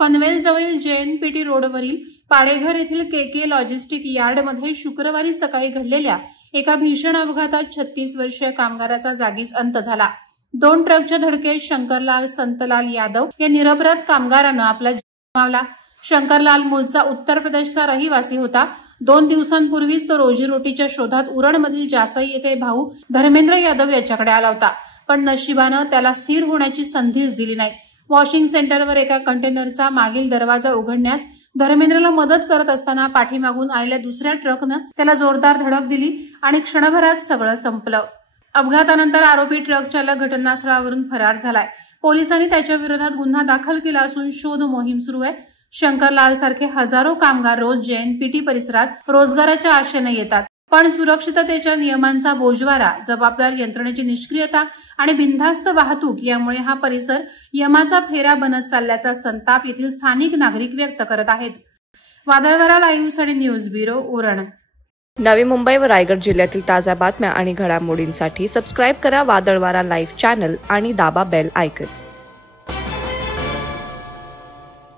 पनवेलजवळील JNPT रोडवरील पाडेघर येथील KK logistic यार्डमध्ये शुक्रवारी सकाळी घडलेल्या एका भीषण अपघातात 36 वर्षीय कामगाराचा जागीच अंत झाला। 2 ट्रकच्या धडकेत शंकरलाल संतलाल यादव या निरपराध कामगारानं आपला जीव गमावला। शंकरलाल मूळचा उत्तर प्रदेशचा रहिवासी होता। 2 दिवसांपूर्वीच तो रोजीरोटीच्या शोधात उरणमधील जासई येथे भाऊ धर्मेंद्र यादव याच्याकडे आला होता, पण नशिबानं त्याला स्थिर होण्याची संधीच दिली नाही। वॉशिंग सेंटरवर एका कंटेनरचा मागील दरवाजा उघडण्यास धर्मेंद्रला मदत करत असताना पाठीमागून आलेल्या दुसऱ्या ट्रकनं त्याला जोरदार धडक दिली आणि क्षणभरात सगळं संपलं। अपघातानंतर आरोपी ट्रक चालक घटनास्थळावरून फरार झालाय। पोलिसांनी त्याच्या विरोधात गुन्हा दाखल केला असून शोध मोहीम सुरू आहे। शंकरलाल सारखे हजारो कामगार रोज JNPT परिसरात रोजगाराच्या आशेने येतात, पण सुरक्षिततेच्या नियमांचा बोजवारा, जबाबदार यंत्रणेची निष्क्रियता आणि बिनधास्त वाहतूक यामुळे हा परिसर यमाचा फेरा बनत चालल्याचा संताप येथील स्थानिक नागरिक व्यक्त करत आहेत। वादळवारा लाईव्हसाठी न्यूज ब्युरो, उरण। नवी मुंबई व रायगड जिल्ह्यातील ताज्या बातम्या आणि घडामोडींसाठी सबस्क्राईब करा वादळवारा लाईव्ह चॅनल आणि दाबा बेल आयकॉन।